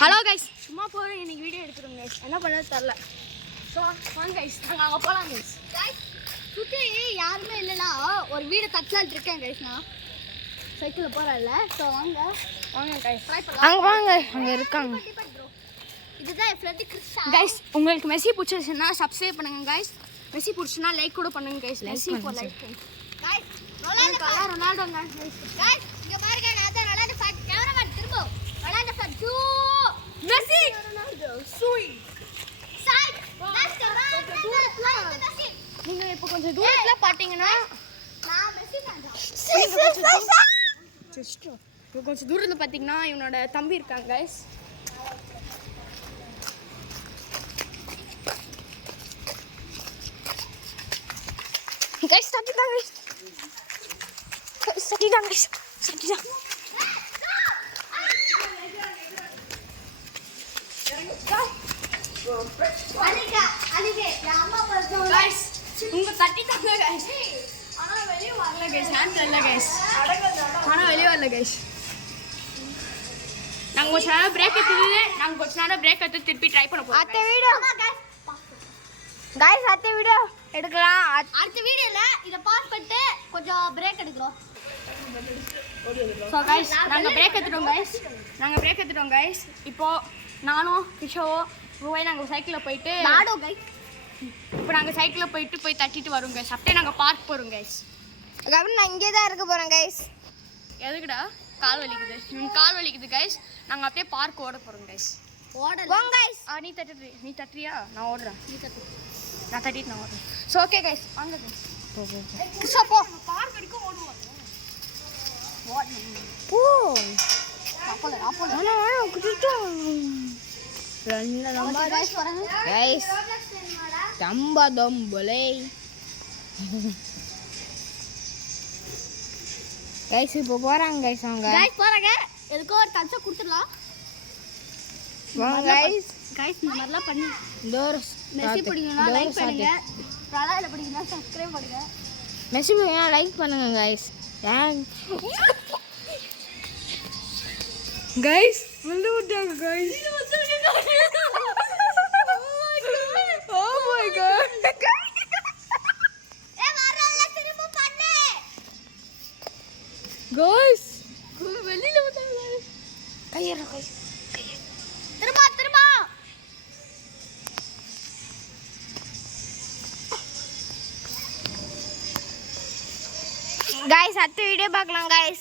Hello guys, சும்மா போகிற இன்னைக்கு வீடியோ எடுத்துருங்க கைஸ். என்ன பண்ணுறது தெரில. ஸோ வாங்க கைஸ், நாங்கள் அங்கே போகலாம் கைஸ். சுற்றி யாருமே இல்லைனா ஒரு வீடு கட்டலான்ட்டு இருக்கேன் கைஸ். நான் சைக்கிளில் போகிறேன்ல. ஸோ வாங்க கைஸ், ட்ரை பண்ணலாம். அங்கே வாங்க, அங்கே இருக்காங்க. இதுதான் என் ஃப்ரெண்டு கிறிஸ்டா கைஸ். உங்களுக்கு மெஸ்ஸி பிடிச்சிருச்சுன்னா சப்ஸ்கிரைப் பண்ணுங்க கைஸ். மெஸ்ஸி பிடிச்சுன்னா லைக் கூட பண்ணுங்க guys. Messi for like guys. Ronaldo guys. இங்க பாருங்க, நான் தான் ரொனால்டோ ஃபேன். கேமராமேன் திரும்ப ரொனால்டோ ஃபேன். மெஸ்ஸி ரொனால்டோ சூய் சாய் லாஸ்ட் ரொனால்டோ. நீங்க இப்போ கொஞ்சம் தூரத்துல பாத்தீங்கன்னா நான் மெஸ்ஸி ஃபேன் தான். இப்போ கொஞ்சம் தூரத்துல பாத்தீங்கன்னா இவனோட தம்பி இருக்காங்க guys. Guys, stop it, guys. Stop it, guys. Stop it. Guys, உங்க தட்டிட்டாங்க guys. ஆனா வெளிய வரல guys. நான் தெரியல guys. ஆனா வெளிய வரல guys. நாங்க கொஞ்ச நேரம் பிரேக் எடுத்து திருப்பி ட்ரை பண்ண போறோம். அடுத்த வீடியோ गाइस அடுத்த வீடியோ எடுக்கலாம். அடுத்த வீடியோல இத பாஸ் பண்ணிட்டு கொஞ்சம் பிரேக் எடுக்கறோம். சோ गाइस, நாங்க பிரேக் எடுத்துட்டோம் गाइस. இப்போ நானும் கிஷோவோ நாங்க சைக்கிள்ல போயிட்டு गाइस. இப்போ நாங்க சைக்கிள்ல போய் தட்டிட்டு வரோம் गाइस. அப்படியே நாங்க பார்க் போறோம் गाइस. அதுக்கப்புறம் நான் இங்கே தான் இருக்க போறேன் गाइस. எதுக்குடா? கால் வலிக்குது गाइस. நாங்க அப்படியே பார்க் ஓட போறோம் गाइस. ஓடலாம் गाइस. நீ தட்டுறியா? நான் ஓடுறேன். நீ தட்டு. நான் தட்டிட்டு நான் ஓடுறேன். சோ ஓகே गाइस, வாங்க गाइस. சோ போ. பார்க் வரைக்கும் ஓடுவோம். போ. அப்போல. நான் குடிட்டோ. ரன்ன गाइस போறாங்க. गाइस. தம்பதம்பலே. गाइस இப்போ போறாங்க गाइस அவங்க. गाइस போறாங்க. எதுக்கு ஒரு தம்ஸ் அப் கொடுத்துடலாம். வாங்க गाइस, இந்த மாதிரிலாம் பண்ணி மெஸ்ஸி பிடிக்கும்னா லைக் பண்ணுங்க. ரொனால்டோ பிடிக்கும்னா சப்ஸ்கிரைப் பண்ணுங்க. மெஸ்ஸி பிடிக்கும்னா லைக் பண்ணுங்க गाइस. गाइस வந்து விட்டாங்க गाइस. Oh my god. ஏ வரல திரும்ப பண்ணு. गाइस வெளியில விட்டாங்க गाइस. கையற गाइस. திரும்ப गाइस அடுத்த வீடியோ பார்க்கலாம் गाइस.